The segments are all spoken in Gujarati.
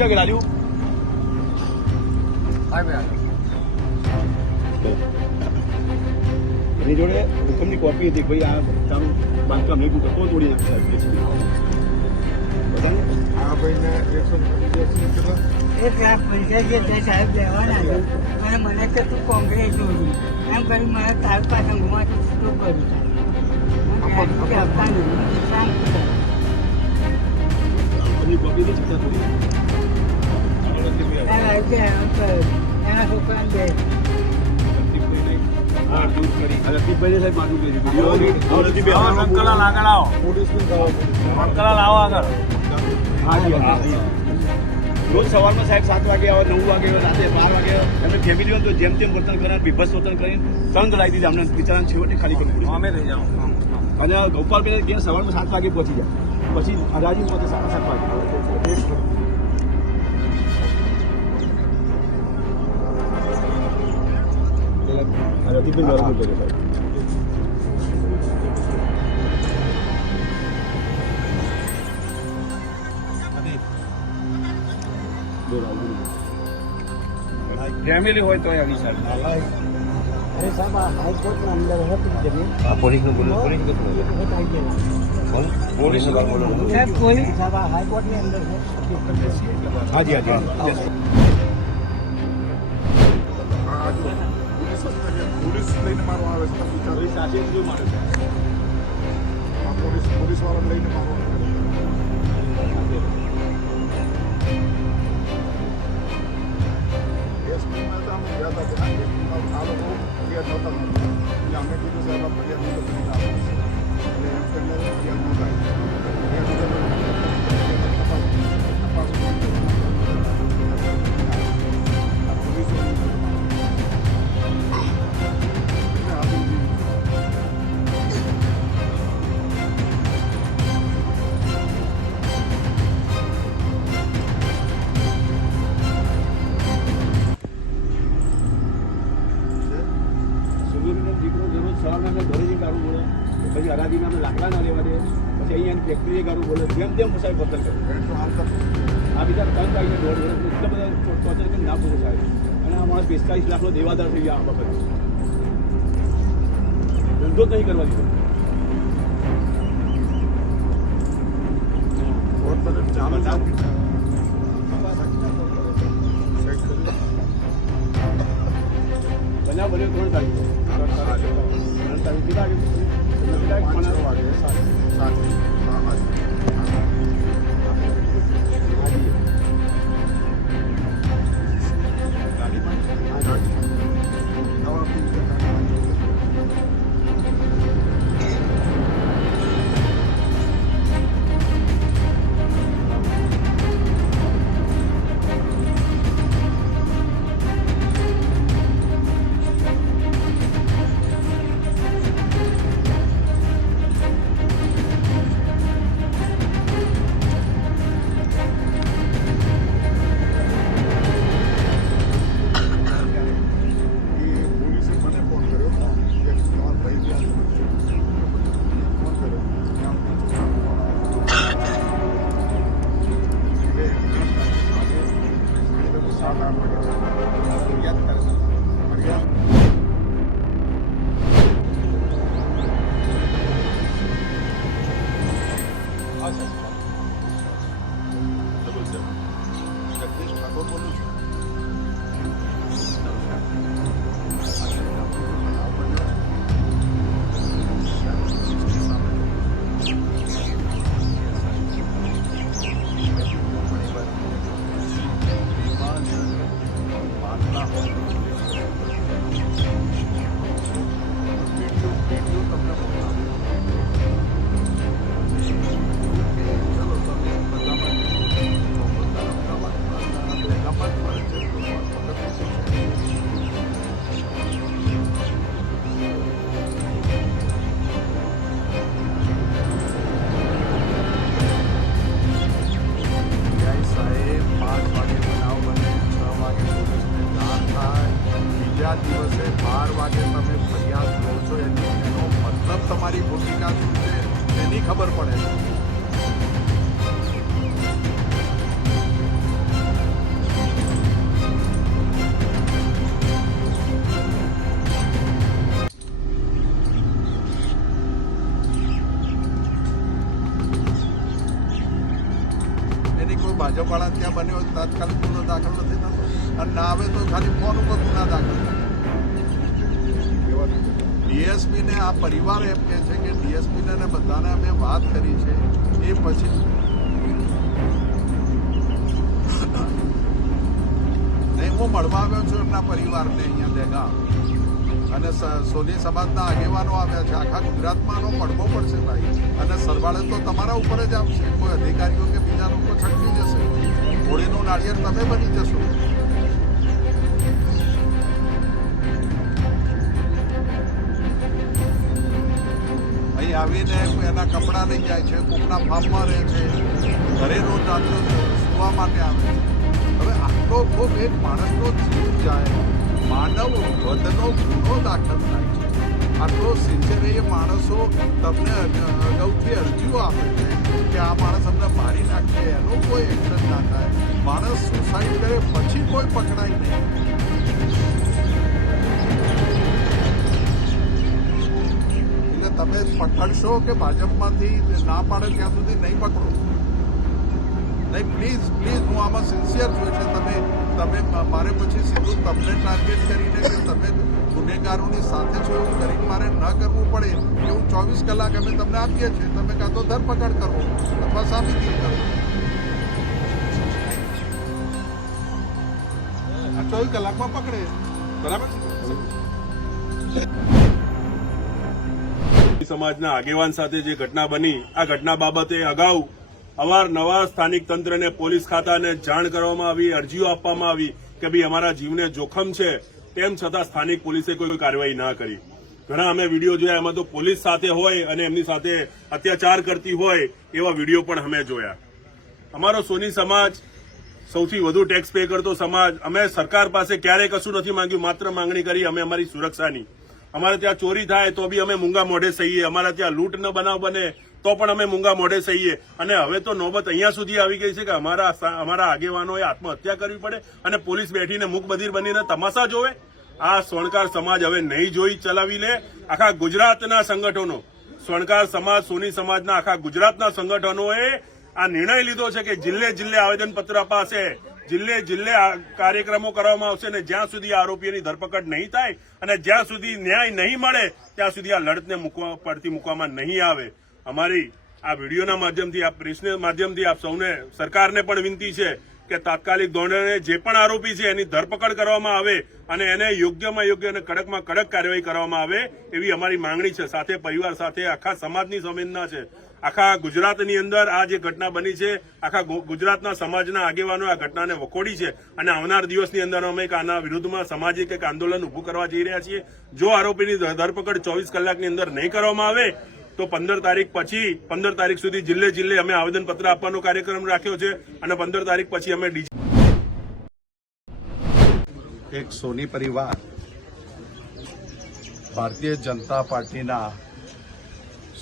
ક્યાં ગયા રાજુ એની જોડે હુકમની કોપી હતી ભાઈ આ તારું બાંધકામ નહીં તૂટે તો તોડી નાખશે સાહેબ કે આ ભાઈને એકસો પંચ્યાસી કેટલા એ ત્યાં પૈસા જે તે સાહેબ લેવાના છે. અને મને કે તું કોંગ્રેસ જોયું એમ કરી મને તાર પાસે ગુમાથી છૂટો કરી કે આપતા નહીં શાંત કોપી તો છતાં તોડી રોજ સવારમાં સાહેબ સાત વાગે આવે નવ વાગે બાર વાગે એમને ફેમિલી તો જેમ તેમ વર્તન કરે બીભત્સ વર્તન કરીને તંગ લાવી દીધી અમને બિચારાને છેવટે ખાલી કરી દીધું. અને ગોપાલભાઈ ગયા સવારમાં સાત વાગે પહોંચી ગયા પછી રાજીવ પહોંચે સાડા સાત વાગે આ રતિભાઈ બરાબર કર્યો સાહેબ બોલો, બોલો. ફેમિલી હોય તો આવી અરે સાહેબ આ હાઈકોર્ટના અંદર હતી જમીન પોલીસનું બોલો પોલીસ કેટલું એ વખત આવી ગયેલા. પોલીસનું કામ બોલો સાહેબ પોલીસ સાહેબ આ હાઈકોર્ટની અંદર છે હાજી હાજી હાજી પોલીસ લઈને મારો આવે છે. પોલીસ સાથે જો મારે છે. આ પોલીસ પોલીસવાળા લઈને મારો આ લોકો ફરિયાદ નહોતા. એટલે અમે કીધું સાહેબ ફરિયાદ નહીં તો કરી. એટલે એમ કરીને ફરિયાદ. સાહેબ આ બીજા ત્રણ આવીને દોઢ વર્ષ એટલા બધા ટોર્ચર કરીને ના પૂરું સાહેબ અને આ માણસ પિસ્તાલીસ લાખનો દેવાદાર થઈ ગયા આ વખત ધંધો જ નહીં કરવા દીધો. બનાવ બન્યો ત્રણ તારીખે ત્રણ તારીખ કેટલા વાગે? કેટલા વાગે? સાત સાત આઠ વાગે ફરિયાદ કરે છે. ડીએસપી ને આ પરિવાર એમ કહે છે કે ડીએસપીને અને બધાને અમે વાત કરી છે, એ પછી નહીં હું મળવા આવ્યો છું એમના પરિવારને અહીંયા ભેગા અને સોની સમાજના આગેવાનો આવ્યા છે, આખા ગુજરાતમાં આનો પડવો પડશે ભાઈ. અને સરવાળે તો તમારા ઉપર જ આવશે. કોઈ અધિકારીઓ કે બીજા લોકો છટકી જશે. હોળીનું નાળિયેર તમે બની જશો. આવીને એના કપડાં લઈ જાય છે, કોકના ફાર્મમાં રહે છે, ઘરે રોજ રાત્રે સુવા માટે આવે છે. હવે આટલો ખૂબ એક માણસનો જીવ જાય, માનવ વધનો ગુનો દાખલ થાય છે. આટલો સિન્સિયર એ માણસો તમને અગાઉથી અરજીઓ આપે છે કે આ માણસ અમને મારી નાખે, એનો કોઈ એક્શન ના થાય. માણસ સુસાઇડ કરે, પછી કોઈ પકડાય નહીં. તમે પકડશો કે ભાજપમાંથી ના પાડે ત્યાં સુધી નહીં પકડો? નહીં પ્લીઝ પ્લીઝ હું આમાં સિન્સિયર છું એટલે તમે તમે મારે પછી સીધું તમને ટાર્ગેટ કરીને કે તમે ગુનેગારોની સાથે છો એવું કરીને મારે ન કરવું પડે એવું ચોવીસ કલાક અમે તમને આપીએ છીએ. તમે કાં તો ધરપકડ કરો અથવા સાબિતી કરો. ચોવીસ કલાકમાં પકડે. બરાબર સમાજના આગેવાન સાથે જે ઘટના બની, આ ઘટના બાબતે અગાઉ અવારનવાર સ્થાનિક તંત્રને પોલીસ ખાતાને જાણ કરવામાં આવી, અરજીઓ આપવામાં આવી કે ભાઈ અમારા જીવને જોખમ છે, તેમ છતાં સ્થાનિક પોલીસે કોઈ કાર્યવાહી ના કરી. ઘણા અમે વીડિયો જોયા, એમાં તો પોલીસ સાથે હોય અને એમની સાથે અત્યાચાર કરતી હોય એવા વીડિયો પણ અમે જોયા. અમારો સોની સમાજ સૌથી વધુ ટેક્સ પે કરતો સમાજ, અમે સરકાર પાસે ક્યારેય કશું નથી માંગ્યું, માત્ર માંગણી કરી અમે અમારી સુરક્ષાની. અમારે ત્યાં ચોરી થાય તો બી અમે મૂંગા મોઢે સહીએ. અમારા ત્યાં લૂંટ ન બનાવ બને તો પણ અમે મૂંગા મોઢે સહીએ. અને હવે તો નોબત અહીંયા સુધી આવી ગઈ છે કે અમારા અમારા આગેવાનોએ આત્મહત્યા કરવી પડે અને પોલીસ બેઠીને મૂક બનીને તમાશા જોવે. આ સ્વર્ણકાર સમાજ હવે નહીં જોઈ ચલાવી લે. આખા ગુજરાતના સંગઠનો સ્વર્ણકાર સમાજ, સોની સમાજના આખા ગુજરાતના સંગઠનોએ આ નિર્ણય લીધો છે કે જિલ્લે જિલ્લે આવેદનપત્ર અપાશે. જિલ્લે જિલ્લે કાર્યક્રમો કરવામાં આવશે અને જ્યાં સુધી આરોપીઓની ધરપકડ નહીં થાય અને જ્યાં સુધી ન્યાય નહીં મળે, ત્યાં સુધી આ લડતને મૂકવા પડતી મૂકવામાં નહીં આવે. અમારી આ વિડીયોના માધ્યમથી, આ પ્રેસને માધ્યમથી આપ સૌને, સરકારને પણ વિનંતી છે કે તાત્કાલિક ધોરણે જે પણ આરોપી છે એની ધરપકડ કરવામાં આવે અને એને યોગ્યમાં યોગ્ય અને કડકમાં કડક કાર્યવાહી કરવામાં આવે એવી અમારી માંગણી છે. સાથે પરિવાર સાથે, આખા સમાજની સંવેદના છે. આખા ગુજરાતની અંદર આ જે ઘટના બની છે, આખા ગુજરાતના સમાજના આગેવાનો આ ઘટનાને વખોડી છે અને આવનાર દિવસની અંદર અમે આના વિરુદ્ધમાં સામાજિક એક આંદોલન ઉભું કરવા જઈ રહ્યા છીએ. જો આરોપીની ધરપકડ ચોવીસ કલાકની અંદર નહીં કરવામાં આવે તો પંદર તારીખ પછી, પંદર તારીખ સુધી જિલ્લે જિલ્લે અમે આવેદનપત્ર આપવાનો કાર્યક્રમ રાખ્યો છે અને પંદર તારીખ પછી અમે એક સોની પરિવાર ભારતીય જનતા પાર્ટીના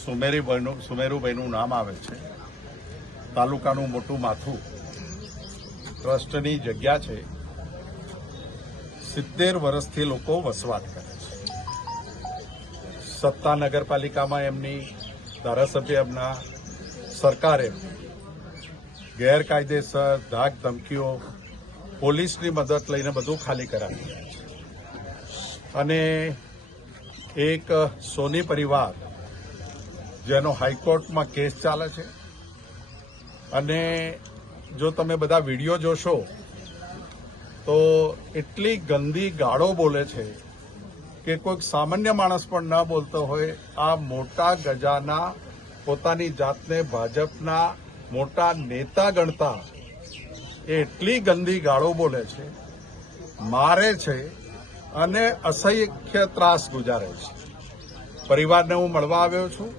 સુમેરીભાઈનું સુમેરુભાઈનું નામ આવે છે. તાલુકાનું મોટું માથું ટ્રસ્ટની જગ્યા છે. સિત્તેર વર્ષથી લોકો વસવાટ કરે સત્તા નગરપાલિકામાં એમની ધારાસભ્ય એમના સરકારે ગેરકાયદેસર ધાક ધમકીઓ પોલીસની મદદ લઈને બધું ખાલી કરાવ્યું અને એક સોની પરિવાર જેનો હાઈકોર્ટમાં કેસ ચાલે છે. અને જો તમે બધા વીડિયો જોશો, તો એટલી ગંદી ગાળો બોલે છે કે કોઈક સામાન્ય માણસ પણ ન બોલતો હોય, આ મોટા ગજાના, પોતાની જાતને ભાજપના મોટા નેતા ગણતા એ એટલી ગંદી ગાળો બોલે છે, મારે છે અને અસહ્ય ત્રાસ ગુજારે છે. પરિવારને હું મળવા આવ્યો છું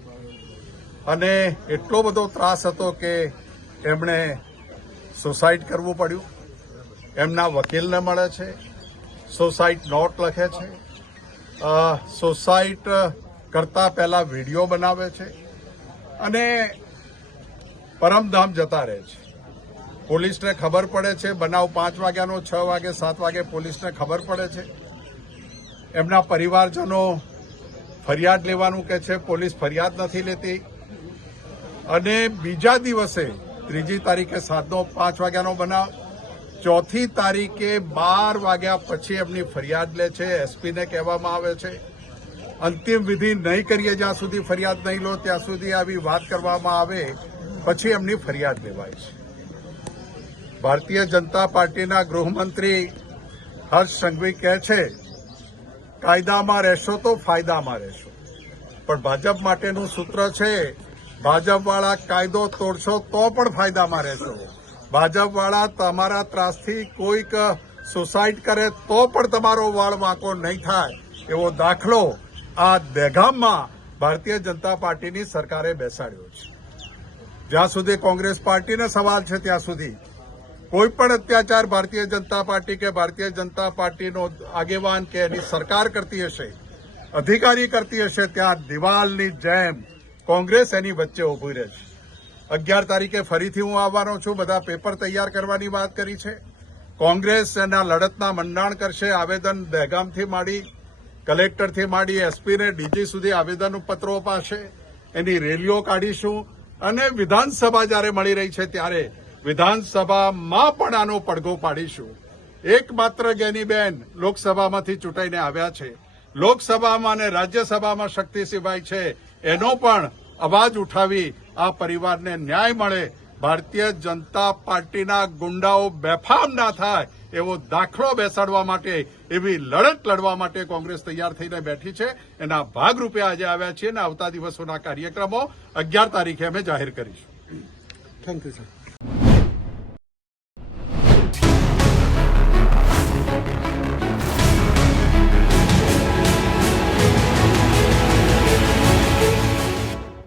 અને એટલો બધો ત્રાસ હતો કે એમણે સુસાઇડ કરવું પડ્યું. એમના વકીલને મળે છે, સુસાઇડ નોટ લખે છે સુસાઇડ કરતા પહેલા વીડિયો બનાવે છે અને પરમધામ જતા રહે છે. પોલીસને ખબર પડે છે, બનાવ પાંચ વાગ્યાનો, છ વાગે, સાત વાગે પોલીસને ખબર પડે છે. એમના પરિવારજનો ફરિયાદ લેવાનું કે છે, પોલીસ ફરિયાદ નથી લેતી. અને બીજા દિવસે, ત્રીજી તારીખે સાતનો પાંચ વાગ્યાનો બનાવ ચોથી તારીખે બાર વાગ્યા પછી એમની ફરિયાદ લે છે, એસપીને કહેવામાં આવે છે. અંતિમ વિધિ નહીં કરીએ જ્યાં સુધી ફરિયાદ નહીં લો, ત્યાં સુધી આવી વાત કરવામાં આવે, પછી એમની ફરિયાદ લેવાય છે. ભારતીય જનતા પાર્ટીના ગૃહમંત્રી હર્ષ સંઘવી કહે છે, કાયદામાં રહેશો તો ફાયદામાં રહેશો. પણ ભાજપ માટેનું સૂત્ર છે, ભાજપવાળા કાયદો તોડશો તો પણ ફાયદામાં રહેશો. ભાજપવાળા તમારા ત્રાસથી કોઈક સુસાઇડ કરે તો પણ તમારો વાળ વાંકો નહીં થાય એવો દાખલો આ દહેગામમાં ભારતીય જનતા પાર્ટીની સરકારે બેસાડ્યો છે. જ્યાં સુધી કોંગ્રેસ પાર્ટીને સવાલ છે ત્યાં સુધી કોઈ પણ અત્યાચાર ભારતીય જનતા પાર્ટી કે ભારતીય જનતા પાર્ટીનો આગેવાન કે એની સરકાર કરતી હશે, અધિકારી કરતી હશે, ત્યાં દિવાલની જેમ કોંગ્રેસ એની વચ્ચે ઊભી રહેશે. અગિયાર તારીખે ફરીથી હું આવવાનો છું. બધા પેપર તૈયાર કરવાની વાત કરી છે. કોંગ્રેસ એના લડતના મંડાણ કરશે. આવેદન દહેગામથી માંડી, કલેક્ટરથી માંડી, એસપીને ડીજી સુધી આવેદન પત્રો અપાશે. એની રેલીઓ કાઢીશું. અને વિધાનસભા જ્યારે મળી રહી છે ત્યારે વિધાનસભામાં પણ આનો પડઘો પાડીશું. એકમાત્ર ગેનીબેન લોકસભામાંથી ચૂંટાઈને આવ્યા છે. લોકસભામાં અને રાજ્યસભામાં શક્તિ સિવાય છે. એનો પણ અવાજ ઉઠાવી આ પરિવારને ન્યાય મળે. ભારતીય જનતા પાર્ટીના ગુંડાઓ બેફામ ના થાય એવો દાખલો બેસાડવા માટે, એવી લડત લડવા માટે કોંગ્રેસ તૈયાર થઈને બેઠી છે. એના ભાગરૂપે આજે આવ્યા છીએ અને આવતા દિવસોના કાર્યક્રમો અગિયાર તારીખે અમે જાહેર કરીશું. Thank you sir